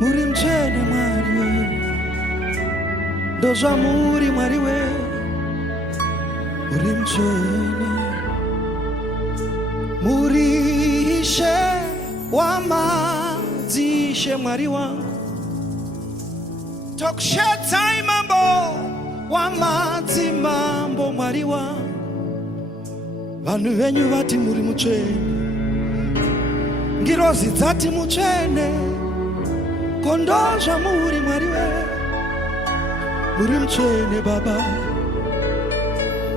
muri mchene mwariwe ndozva muri mwariwe muri mchene muri ishe wamadzishe mwari wangu tokushetai mambo wamadzimambo mwari wangu vanhu venyu vati muri mutsvene ngirozi dzati mutsvene kondozva muri mwari we muri mutsvene baba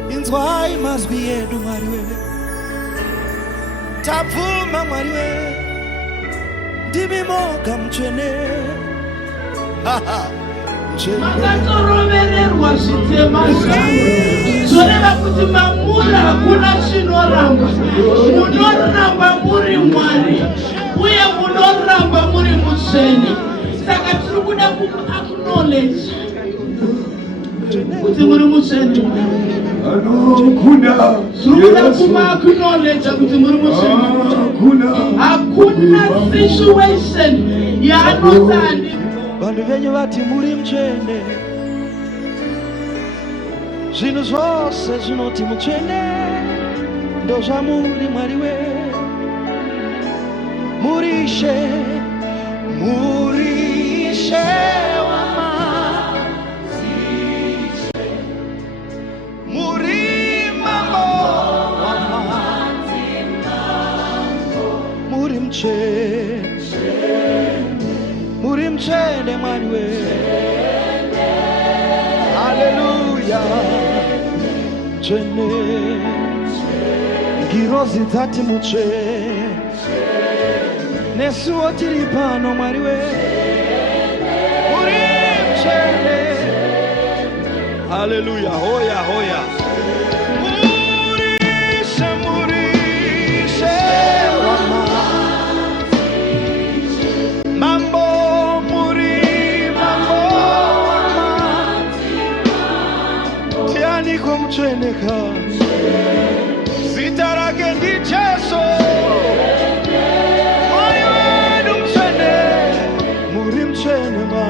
inzwai mazwi edu mwari we tabvuma mwari we ndimi moga mutsvene makatorovererwa zvitema zvangu zvoreva kuti mamuri hakuna chinoramba munoramba muri mwari uye munoramba muri mutsvene saka tiri kuda kuacknowledge kuti muri mutsvene tiri kuda kumaacknowledge kuti muri mutsvene hakuna situation yaanotandi vanhu venyu vati muri mutsvene zvinhu zvose zvinoti mutsvene ndozvamuri mwari we murishe wamadzishe muri mambo wamadzimambo muri mchene mwari we haleluya mchene ngirozi dzati mutsvene nesuwo tiri pano mwari we muri mchene haleluya hoya hoya murishe mambo muri mambo tianiko mutsvene ka zita rake ndi Jesu mwari wedu mutsvene muri mutsvene ma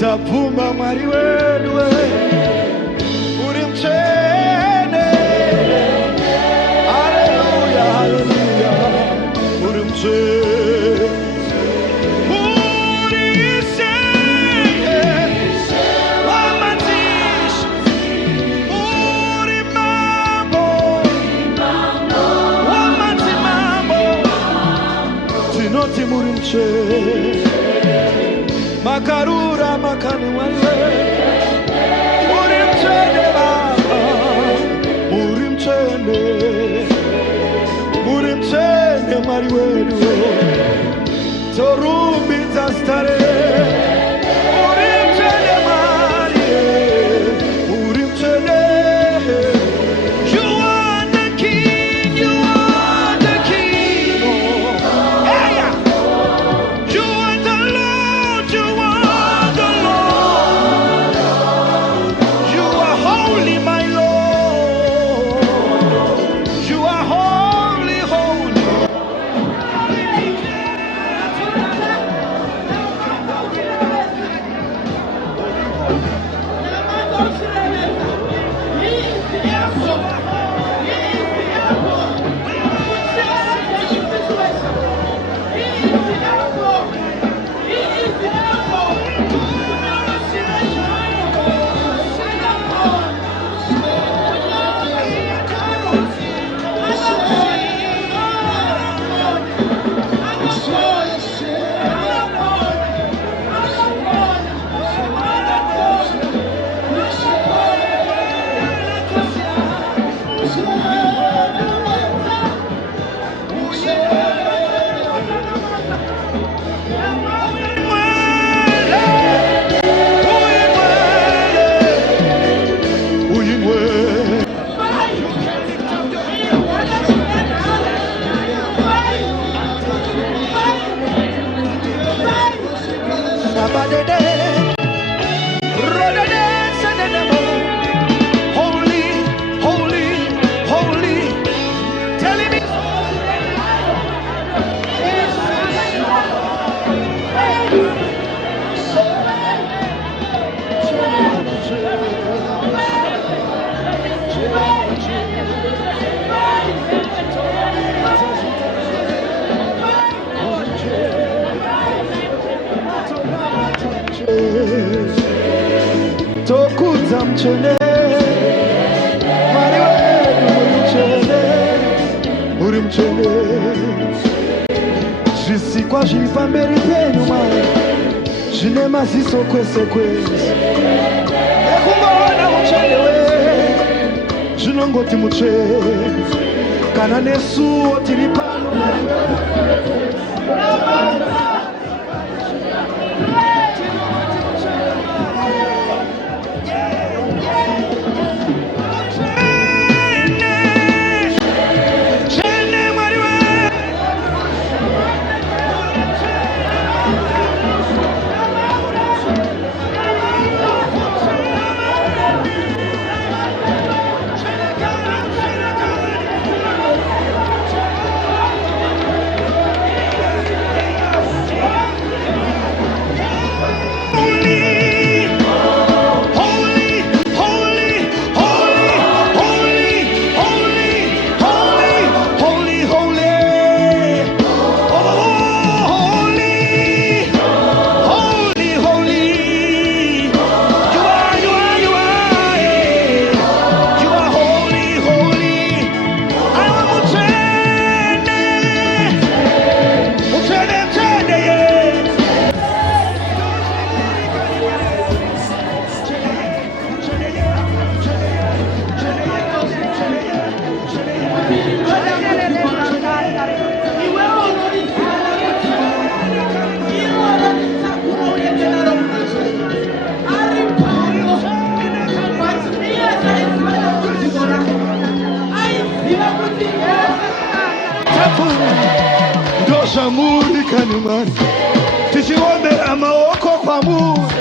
tabvuma mwari wedu muri mutsvene haleluya haleluya muri mutsvene makarura makani mwari we muri mchene baba muri mchene mwari wedu torumbidza stare muri mchene mwari muri mchene you are the king you are the king hey you are the Lord you are the Lord you are holy my Lord you are holy holy mchene Mwari wedu muri mchene Zvisikwa zviri pamberi penyu Mwari zvine maziso kwese kwese ekungoona muchene wedu zvinongoti muchene kana nesuwo tiri pano Ndozvamuri kani Mwari tichiombera maoko kwamuri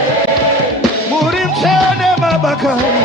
muri mchene mabakani